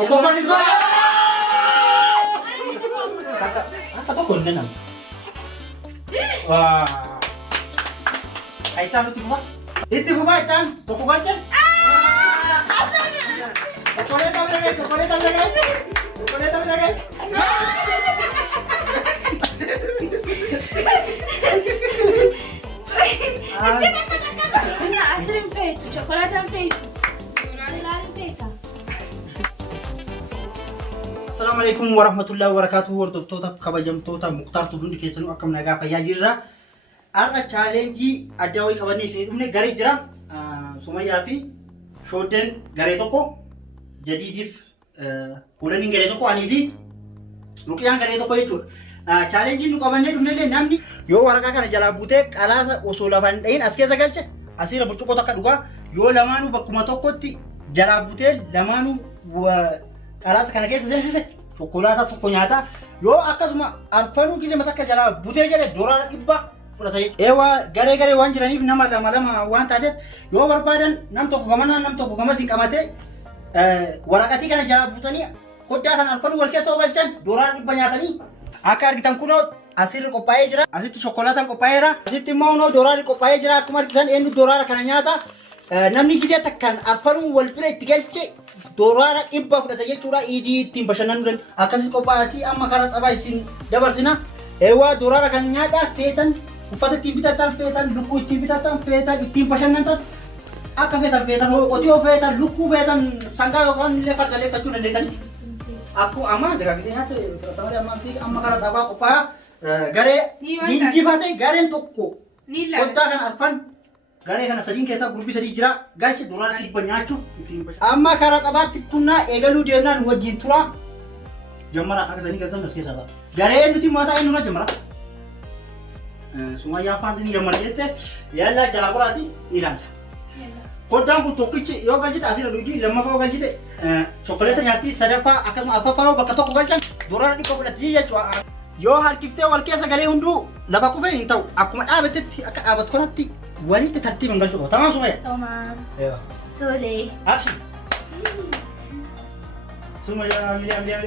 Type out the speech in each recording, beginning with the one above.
Tokkoffaan ilma. Akka tokko hin dandamu. Aitaan itti fufaa. Itti fufaa aitaan tokko galcha. Tokkolee taphatee tokkolee taphatee tokkolee taphatee. Asliin feetu chokolaataan feetu. Ilaalin feeta. Assalamu alaikum warahmatullahi wabarakatuh. Hordoftoota kabajamtoota Muktaar Tuuluun keessanuu akkam nagaa fayyaa jirra. Har'a chaalenjii adda wayii qabannee isin dhufne garee jira. Sumayyaa fi Shoodden garee tokko, Jadiidiif Hulaniin garee tokko, anii fi Ruqiyaan garee tokko jechuudha. Chaalenjiin nu qabannee dhufnellee namni yoo waraqaa kana jalaa buutee qalaasa osoo lafaan hin dhahin as keessa galche asiirra burcuqqoo takka dhugaa yoo lamaanuu bakkuma tokkotti jalaa buutee lamaanuu qalaasa kana keessa seensise shokkolaataa tokko nyaata yoo akkasuma arfanuu gisee takka jalaa buutee jedhe doolaara 100 fudhata jechuudha. Eewaa garee waan jiraniif nama lama waan taateef yoo barbaadan nam tokko gamanaan nam tokko gamas hin qabatee waraqatii kana jalaa buutanii koddaa kan arfanuu wal keessa ogalchan doolaara 100 nyaatanii akka argitan kunoo asirra qophaa'ee jira. Asitti shokolaataan qophaa'eera. Asitti immoo doolaarri qophaa'ee jira. Akkuma argitan eenyu doolaara kana nyaata. Namni gisee takkaan arfanuu wal bira itti galche doolaara 100 fudhata jechuudha. Iidii ittiin bashannanuu danda'a. Akkasii qophaa'atii amma karaa taphaa isin dabarsina. Eewwaa doolaara kana nyaata feetan uffata ittiin bitatan feetan lukkuu ittiin bitatan feetan ittiin bashannantan akka feetan qotiyoo feetan lukkuu feetan sangaa yookaan illee farda leeffachuu dandeessanii. Aku aman jaga kesehatan. Pertama dia mati amma karat apa upaya gare injifate gare tokko. Kota kan arfan gare kana sadin keessa gurbi sadii jira galchi dolar 100 nyaachuuf amma karat apa kunna egalu deemnaan wajjin tura jamara akka sadin keessa nas keessa gare nuti mata eenyudha jamara Sumayyaa faantiin jamara jette yalla jala qolaati ilaala. Kodaan kun tokkichi yoo galchite asirra duudii lammaffaa yoo galchite chokkoleeta nyaatti sadaffaa akkasuma arfaffaa bakka tokko galchan doolaara 100 fudhatti jechuudha. Yoo harkiftee wal keessa galee hunduu lafa kufee hin ta'u akkuma dhaabatetti akka dhaabatu kanatti walitti tartiiban galchuu qaba. Tamam Sumayyaa? Tamam. Tole. Action. Sumayyaa miyaa.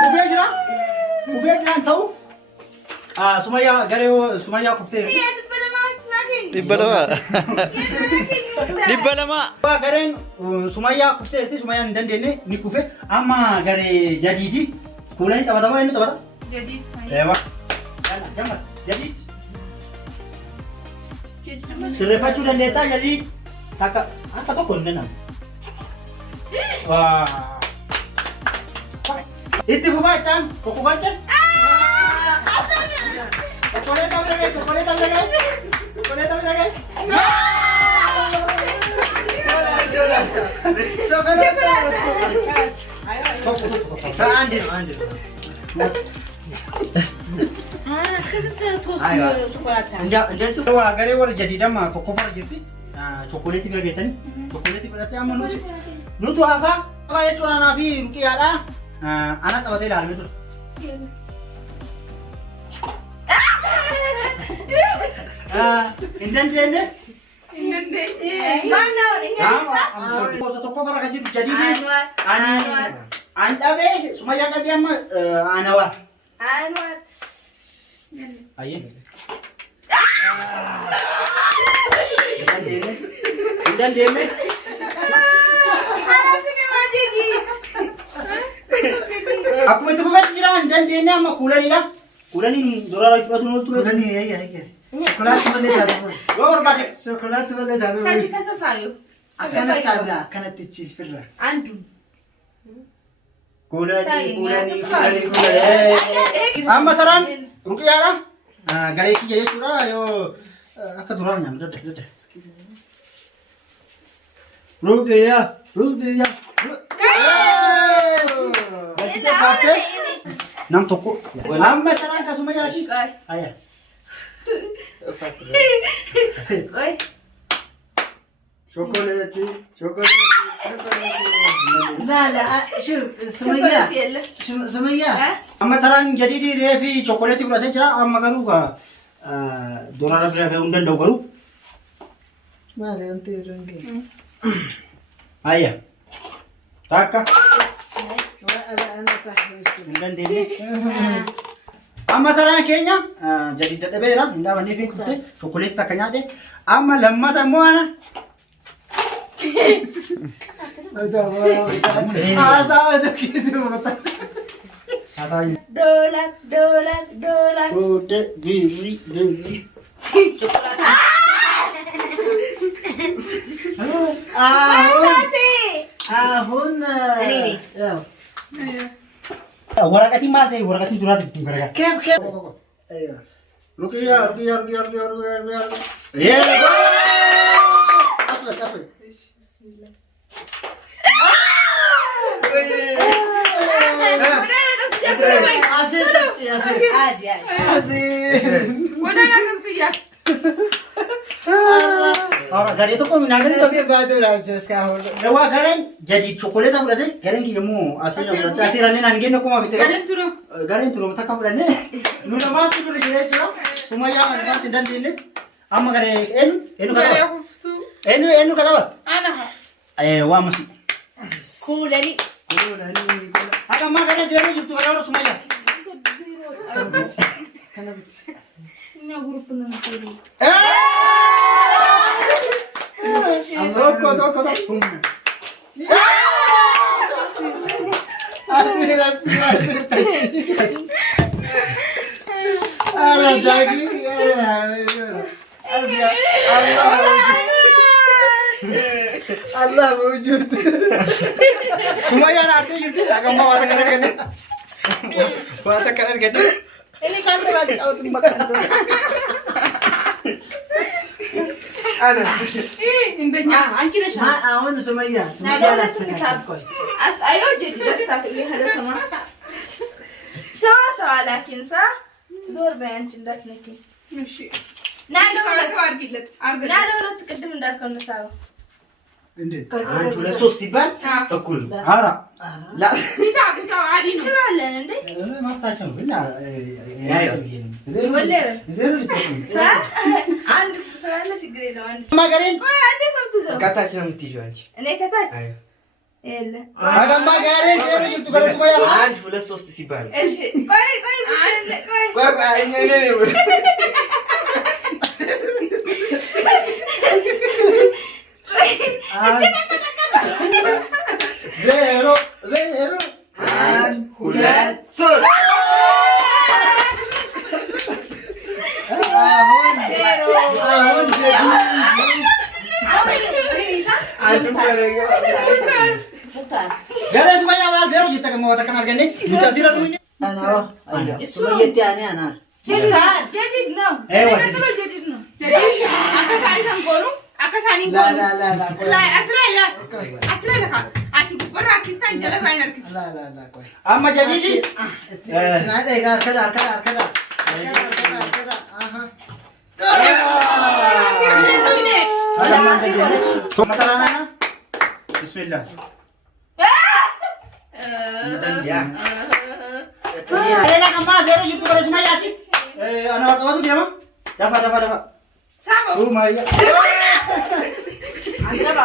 Kufee jira? Kufee jiraan ta'u Sumayyaa garee Sumayyaa kuftee Dhibba lama. Gareen Sumayyaa kufteetti Sumayyaan hin dandeenye ni kufe amma garee Jadiidi kuulanii taphatamaa eenyu taphata? Jadiid. Eewa. Jamma Jadiid. Sirreeffachuu dandeettaa Jadiid takka akka tokko hin dandamu. Itti fufaa jechaan tokko galchan. Chocolate taphatee. እንደዚህ ሀገሬ ወር ጀዲደማ tokkoffaa jirti chokoleetii bira geessanii chokoleetii fudhattee amma nutu hafaa jechuun anaa fi Ruqiyaadha ana taphatee ilaalamee ture. Hin dandeenye. Gosa tokko fara kan jirtu Jadiidii ani dhabee Sumayyaan dhabee amma Anwar. Ayyee. Hin dandeenye. Akkuma itti fufetti jira hin dandeenye amma kuulaniidha. Kuulaniin doolaara fudhatu nol ture. Kulanii ayya. Shokolaatti malee taatee. Yoo barbaade. Shokolaatti malee taatee. Sadi kasa sayo. Akkana saabila akkanatti firra. Andu. Kuulanii. Amma taraan Ruqiyaadha. Garee kiyya jechuudha yoo akka duraan nyaannu dadda. Ruqiyaa. Galchitee baaftee nam tokko. Amma taraan kasuma nyaati. Ayya. Oi. Chocolate. لا شوف سمية Amma taraan Jadiidii reefi chokoleetii fudhatee jira amma garuu doolaara bira ga'uu hin danda'u garuu. Maali wanti rangee? Ayya. Takka. Waa ala ana ta'a. Hin dandeenye. Amma taraan keenya jadi dadhabeera hin dhaabannee fi kuftee chokkoleetii takka nyaate amma lammata immoo ana. Haasawa tokkisi uummata. Dolar. Fuudhee dirri. Ahun. Waraqatiin maal ta'e waraqatiin duraati ittiin garagaara. Keef. Rukiyaa. Asuma. Garee tokko minaagarri tokko dawaa gareen jadi chokkoleeta fudhate gareen kiyya immoo asiirra fudhate asiirrallee naan geenye akkuma bitte gareen turuu takka fudhanne nu namaatti dura jira jechuudha sumayyaa kan irratti hin dandeenye amma garee eenyu kataba waa masi Kuulani. akka ammaa garee deemee jirtu gara sumayyaa Kana biti. Ina grupo não tem. Tokko. Ala dagi. Allah wujud. Sumayyaa naartee jirti akka ammaa waa takka argate waa takka argate. Ini kan terlalu jauh tembakan dulu. Ana. Indahnya, anjir Ma ahun Sumayya. Nah, Sumayya dia las tuh takkan. bisa. Ayo jadi dasar ini ada sama. Sama lakin sa zor bayan cindak niki. Nah, lo تقدم እንዳልከው ነው እንዴት አንድ ሁለት ሶስት ይባል እኩል ኧረ ላ ሂሳብ ተው አዲ ነው እንችላለን እንዴ ማፍታቸው ነው ግን ዜሮ ሊጠቅም አንድ ስላለ ችግር የለው አንድ ማገሬን እንዴት ነው ትዘው ከታች ነው የምትይዥው አንቺ እኔ ከታች የለ ማገሬ ዜሮ ይልቱ ገለስ ማያ አንድ ሁለት ሶስት ሲባል እሺ ቆይ እኔ ዜሮ አንድ ሁለት ሶስት ahun ገለስ ማያ ዜሮ ይተከም ወተከን አርገኔ ሙታሲራ ነው ana Sumayya tiani ana. جديد ነው جديد ነው አከሳኒ ሰንቆሩ አከሳኒ La. ላይ አስራላ አቲ ጉራ ኪስታን ጀለራ አይነርክስ La koi. አማ ጀዲዲ Nada ega kada. Aha. ቶማታራና ቢስሚላህ ሌላ ከማ ዜሮ ይልቱ ገለስ ማያቲ አና ወጣቱ ደማ ደፋ ሳቦ ሱማያ አንደባ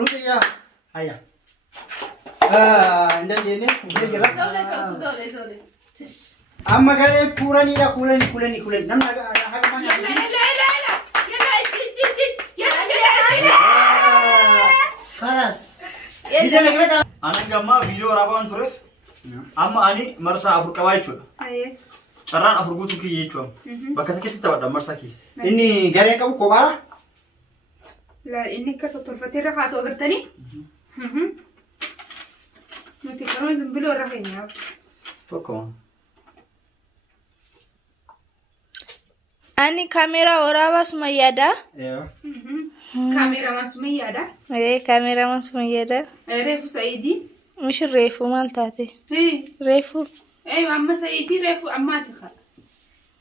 ሩቅያ አያ እንደኔ ይገራ ዘውለ amma gare kurani namna haka man Khalas. Bisa megmeta Anan gamma video waraabaan tureef amma ani marsaa afur qabaa jechuudha. Carraan afur guutuu kiyya jechuudha. Bakka tokkotti taphadha marsaa kiyya. inni gare qabu kophaadha La inni akka tolfateerra haa ta'u agartanii. Nuti yeroo zimbiloo irra keenyaa. Tokko. Ani kamera waraabaa Sumayyaadha. Kaameramaan Sumayyaadha. Kameramaan Sumayyaadha. Reefu Sa'iidii. Mishi reefu maal taate? Reefu. Amma Sa'iidii reefu ammaati kaa.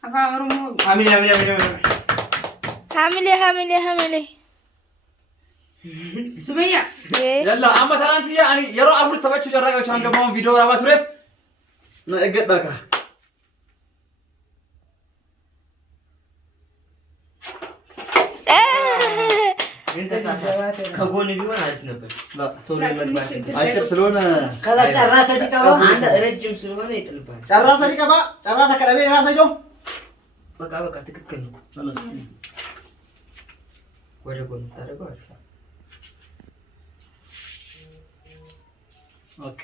Afaan Oromoo. amile Hamilee. Sumayya. Yalla amma taransi ani yero afur tabachu jarra ga changa bam video raba turef. Na egadda ka. ከጎን ቢሆን አሪፍ ነበር። ቶሎ ይመግባት። አጭር ስለሆነ ከላ ጨራሰ ዲቀባ አንተ ረጅም ስለሆነ ይጥልባል። ጨራሰ ዲቀባ ጨራሰ ከለቤ ራሰ ዶ በቃ ትክክል ነው። ወደ ጎን ታደርገው አሪፍ ነው። ኦኬ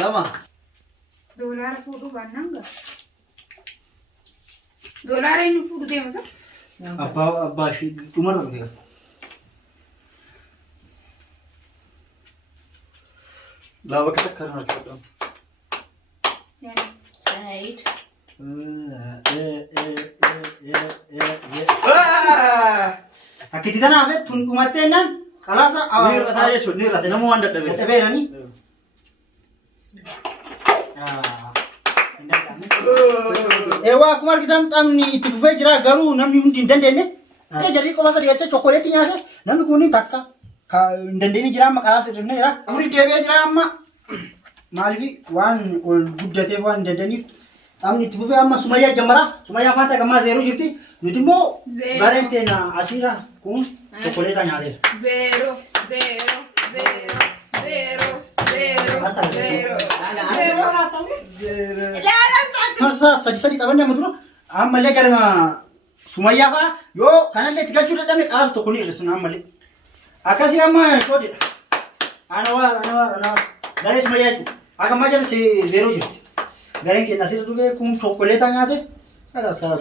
ለማ Dolara fuudhu baannaan gaa. Dolara inni fuudhu deemasa? አባ ሺ ኡመር ነው ይሄ ላበከ ተከራከረ Said. አከቲ ተናፈ ቱን ኡመቴናን ከላሳ ኒር ታየቹ ኒር ነሞ አንደ ደበ ተበረኒ Ewa kumar kitan tamni itti fufee jira garuu namni hundi hin dandeenye. Jedhii qofa sadii jecha chokkoleetti nyaate namni kun takka hin dandeenye jira amma karaa sirriifne jira. Afurii deebi'ee jira amma maaliif waan ol guddateef waan hin dandeenyeef tamni itti fufee amma Sumayyaa jammara. Sumayyaa faanta gammaa zeeroo jirti. Nuti immoo gareen teena asiira kun chokkoleeta nyaateera. Zero. Marsa sadi qabanne amma dura ammallee gara Sumayyaa fa'a yoo kanallee itti galchuu dadhabne qaraas tokko ni hir'isna ammallee. Akkasii amma shoodidha. Ana waa garee Sumayyaa jechuudha. Akka ammaa jala zeeroo jirti. Gareen keenya asirra dhufee kun chokkoleetaa nyaate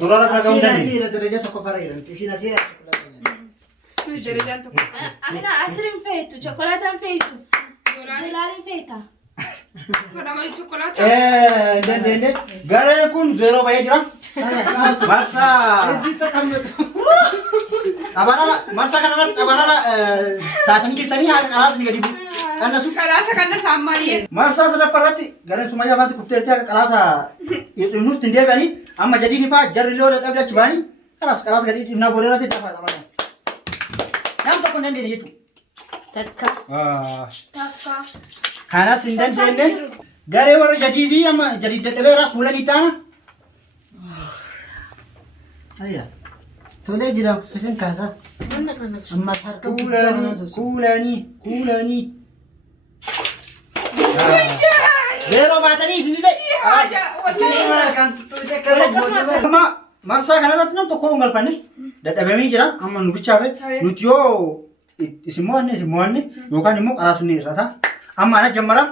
dura irra gahuu hin dandeenye. Asira daraja tokko fara jiran. Isin asira Darajaan tokko. Ana asirin feetu, chokkolaataan feetu, doolaarin feeta. Kadama chokolaata. Hin dandeenye. Gareen kun zeeroo bahee jira. Marsa እዚህ ተቀመጡ። marsa kanarratti xabaala taatanii jirtanii qaraasni gadi bu'u. Kannasu Kanaasa ammayyee. marsaa sadaffaarratti gareen Sumayyaa faanti kufteetti akka qaraasa hir'ifnutti hin deebi'anii amma jadiin ifaa jarri loola dhabde achi ba'anii qaraasa gadi dhibnaa boodarratti dafaa xabaala. Nam tokko hin dandeenye jechuudha. Takka. Kanas hin dandeenye garee warra jadiidii amma jadii dadhabeera fuulanii taana. Ayya. Tolee jira fisin kaasa. Ammas harka guddaa mana sosu. Kuulanii. Zeeroo baatanii isinillee. Kan tuttuute kara boodaba. Amma marsaa kanarratti nam tokko hin galfanne dadhabamee jira amma nu bichaafe nuti yoo isin mo'anne yookaan immoo qaraasni irrata amma ana jammara.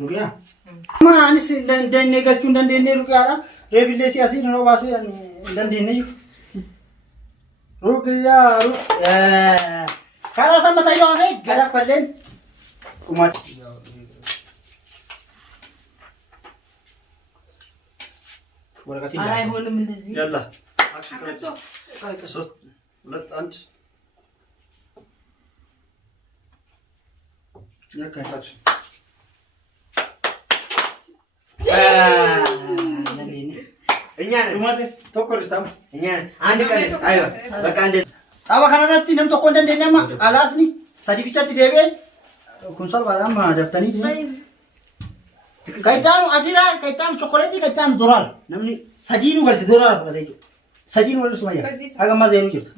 Ruqiyaa. Amma anis hin dandeenye galchuu hin dandeenye ruqiyaadha. Reefillee siyaasii nu baasee hin dandeenye jiru. Ruqiyaa. Karaa sama sayyoo hafee galaffalleen dhumate. ወረቀት ኧረ አይሆንም እንደዚህ። ያላ አክሽን ከረጅ 3 2 1 አክሽን እኛ ነን ዱማቴ ተቆርስታም እኛ ነን። አንድ ቀን አይዋ በቃ እንደ Xaba kanarratti nam tokko hin dandeenye amma alaasni sadi bichatti deebi'een kun salphaadha amma daftanii jira. Kayitaanu asiira kayitaanu chokkoleetii kayitaanu doraal namni sadiinuu galche doraal fudhatee jiru. Sadiinuu walii Sumayyaa haga ammaa zeeruu jirtu.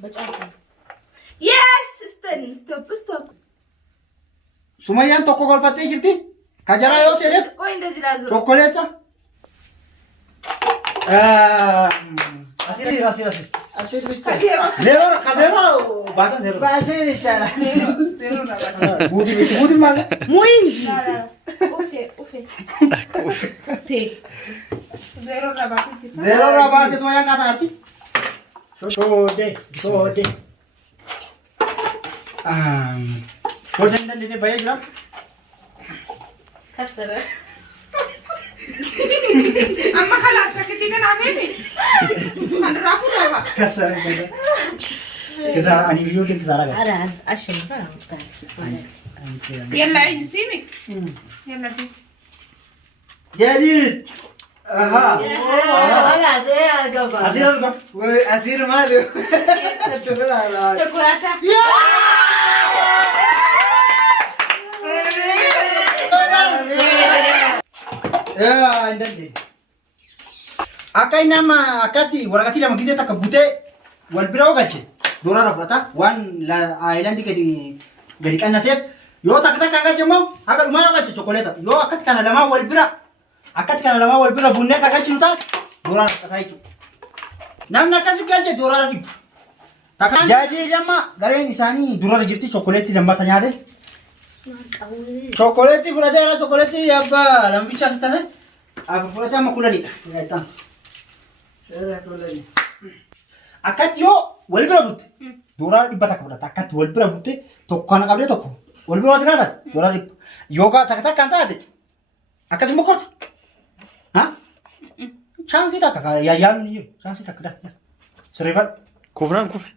Yes! Stop. Sumayyaan tokko golfattee jirti. Kajaraa yoo seedhe Qoy እንደዚህ ላዙር። chokkoleeta. Asir. Asir ብቻ Zeeroo baasan zeeroo. በአስር ይቻላል። ዜሮ ነበር። Guutii malee. ሙይን ኡፌ ዜሮ ነበር። Zeeroo irraa baatee Sumayyaan qaataa arti. Shoodee. Shoodee hin dandeenye bahee jira. ከሰረ amma kalaas takkitti kan ameen kan raafu dhoofaa. Kasare. Kisaara ani ijoolleen kisaara gala. Ara ashirfa mutan. يلا اي سيبك يلا بينا Jadid. Aha. خلاص ايه القبر. Asii arga. أسير ماله تقول على شوكولاتة. Ya, indande. Akka nama akkati waraqatii lama gisee takka butee wal bira ogalche. Doolaara fudhata. Waan aayilandi gadi qannaseef yoo takka takka galche immoo akka dhumaa ogalche chokoleeta. Yoo akkati kana lamaa wal bira bunnee akka galchinu taate doolaara fudhata jechuudha. Namni akkasi galche doolaara dhibba. Takka jaajii damma gareen isaanii durarra jirti chokoleetti lammarsa nyaate. Chokoleetti fudhateera chokoleetti abbaa lambicha as ta'e afur fudhatee amma kudhanidha. Akkatti yoo wal bira butte doolaara dhibba takka fudhata. Akkatti wal bira butte tokko kana qabdee tokko wal bira wati gaafate doolaara dhibba. Yoo takka takkaan taate akkasuma korta. Chaansii takka yaayyaaluun hin jiru. Chaansii takka dha. Sirreeffadhu. Kufnaan kufe.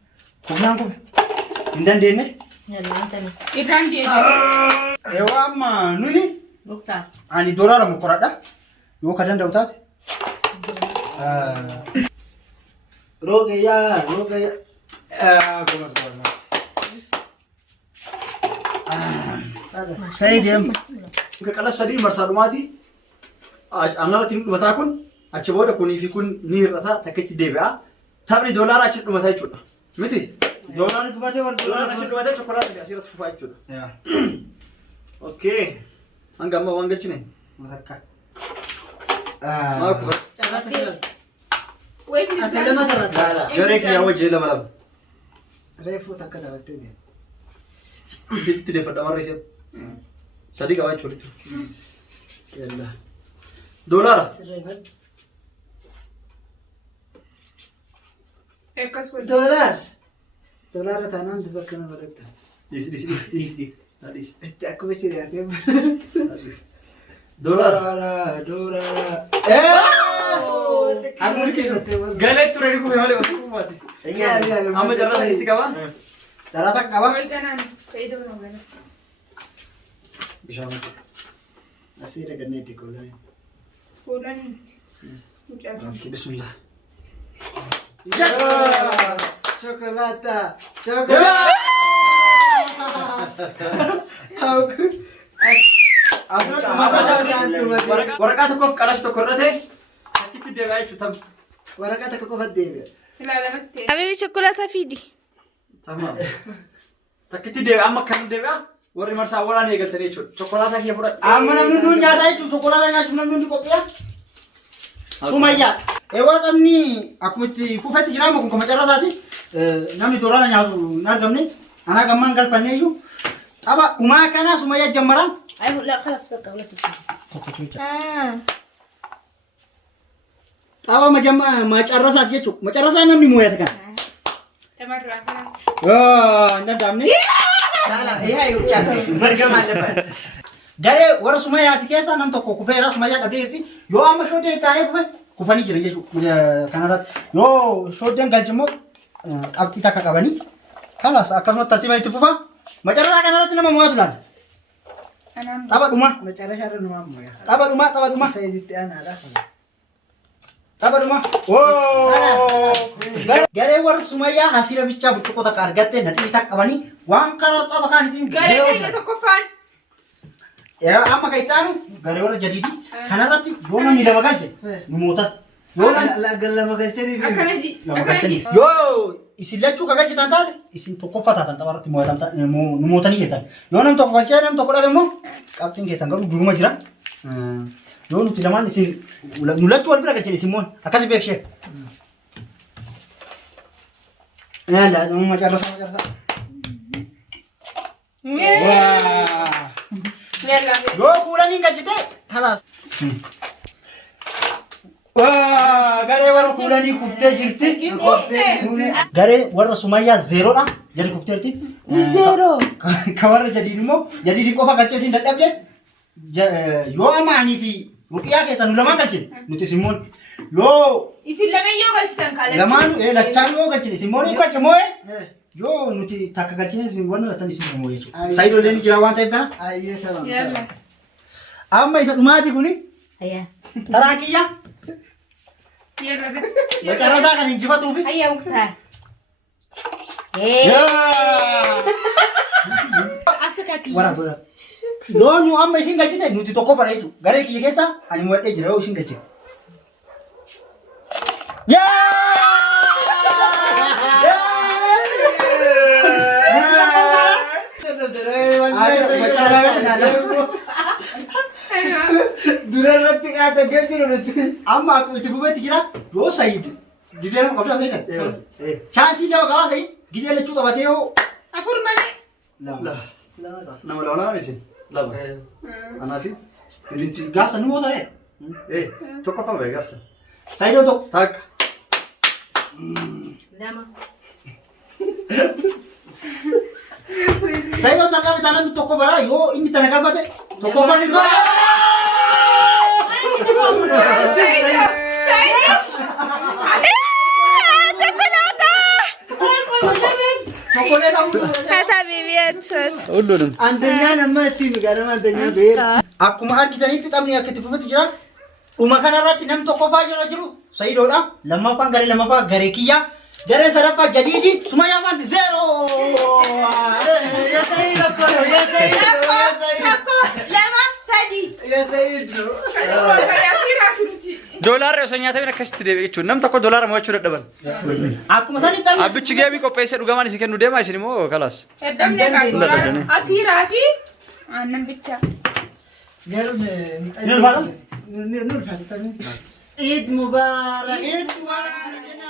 Kufnaan kufe. Hin dandeenye. إبراهيم دي Eewwa amma nuyi Mukhtar. ani doolaara mukkoradha. Yoo ka danda'u taate. Roogayyaa. Gomas. سيدي Ka qala sadii marsaa dhumaati. Annarratti hin dhumataa kun achi booda kunii fi kun ni hir'ata takka itti deebi'a. Taphni doolaara achi dhumataa jechuudha. Miti? Doolaarri dhumatee wal Doolaara achi dhumatee chokolaatii asirratti fufaa jechuudha. Yaa. Okay. Hanga amma waan galchine. Matakka. Maa kufa. وين أتكلم هذا Garee kiyyaa wajjii lama lama. ريفو تكذا بتدي Itti deeffadha marri ishee. Sadii qabaa jechuudha. Yalla. Doolaara. سريفت اكس ود دولار تانان تبكنا بريتا Dis. انت اكو بشير يا تيم Doolaara. Doolaara. Galee ture ni kufe malee osoo kufaati. Amma jarraa itti qabaa. Daraa takka qaba. وين انا سيدو وين Bishaan. أسير قنيتي كلها فلان Bismillah. شوكولاتة Waraqaa tokkoof qalas tokko irra ta'e akkitti deebi'aa jechuudha. ورقتك كوفة ديبي لا لا متى حبيبي شوكولاتة فيدي. Tamam. Takkitti deebi'aa amma akkam deebi'aa warri marsaa waraana eegaltanii jechuudha. Chokolaataa kiyya fudhadha. Amma namni nuyi nyaataa jechuudha. Chokolaataa nyaachuuf namni hundi qophiidha. Sumayyaa. Eewwaa taphni akkuma itti fufetti jira amma kun kama carraa isaati. Namni doolaara nyaatu hin argamne. Anaa gammaan galfannee iyyuu. Tapha dhumaa kanaa Sumayyaa jammaraan. أي لا خلاص بقى ولا تسوي. Tapha macarraa isaati jechuudha. Macarraa isaa namni moo'ata kana. تمرع Hin danda'amne. لا لا هي يوجد مرقم على بال Garee warra Sumayyaati keessa nam tokko kufeera Sumayyaa dhabdee jirti. Yoo amma shoodeen taa'ee kufe kufanii jiran jechuudha. Kanarratti yoo shoodeen galche immoo qabxii takka qabanii kanas akkasuma tartiiba itti fufa. Macarraa kanarratti nama moo'atu laata. انا Tapha dhumaa. مجرى شهر نوام يا Tapha dhumaa. سيدي أنا لا Tapha dhumaa. Garee warra Sumayyaa hasiira bichaa burcuqqoo takka argattee naxii takka qabanii waan karaa tapha kaanitiin قال لي تكفان amma kan itti aanu garee warra jadiiti. Kanarratti yoo namni lama galche nu moota. Yoo namni لا قال لما قلت لي اكنجي lama galchanii. Yoo isin lachuu ka galchitan taate isin tokkoffaa taatan tapharratti nu mootanii jettan. Yoo nam tokko galchee nam tokko dhabe immoo qabxiin keessan garuu duruma jira. Yoo nuti lamaan isin nu lachuu wal bira galchin isin moon akkas beekshee. Yaala macarrasa. يلا Yoo kuulanii galchite kalaas. Garee warra kuulanii kuftee jirti. Garee warra Sumayyaa zeeroodha. Jadi kufteerti. زيرو. Ka warra jadiin immoo jadiin qofa galchee isin dadhabde. Yoo amma anii fi ruqiyaa keessa nu lamaan galchine nuti isin moon. Yoo يصير لما يوغل تنكال lamaan lachaan yoo galchine isin moon galche moo'ee yoo nuti takka galchines waan nuti isin moo'ee jiru. Ay. Saayidooleen jira waan ta'eef kana. Ayyee sababa. Yalla. Amma isa dhumaati kuni Ayya. taraa kiyya Yalla. macarrasaa kan injifatuufi. Ayya Muktaar. Asirratti. Wara bora. Loonyu amma isin galchite nuti tokko fara jechuudha. Garee kiyya keessa ani mu'adhee jira yoo isin galchite. Durarratti kaata geessiru nuti. Amma akkuma itti fufeetti jira yoo Sayid gisee nama qabsaa ta'e chaansii lama qabaa Sayid gisee lachuu qabatee yoo Afur malee. lama. Nama lama misin. Lama. Anaafi. Irinti gaafa nu moota ree. Tokkoffaa ba'e gaafsa. Sayidoo tokko. Takka. Lama. Sayidoo takka bitaa namni tokko bara yoo inni tana galfate tokkoffaan hin goone. Huሉንም Andanyaan amma ittiin ganama andanyaan beera. Akkuma argitanitti taphni akka itti fufetti jira. Dhuma kanarratti nam tokkoffaa jira jiru Sayidoodha. Lammaffaan garee kiyya. Garee sadaffaa jadiidi Sumayyaan wanti zeeroo. Tokko lama sadii. doolaarri osoo nyaatameen akkasitti deebi'e jechuudha. Nam tokko doolaara mo'achuu dadhaban. Akkuma sanii taphni. Abbichi geemii qopheessee dhugamaan isin kennu deemaa isin immoo kalaas. Heddamne qabu. Asiiraa fi aannan bicha. Garuu Nulfaatu? nulfaatu. Eid Mubarak. Eid Mubarak.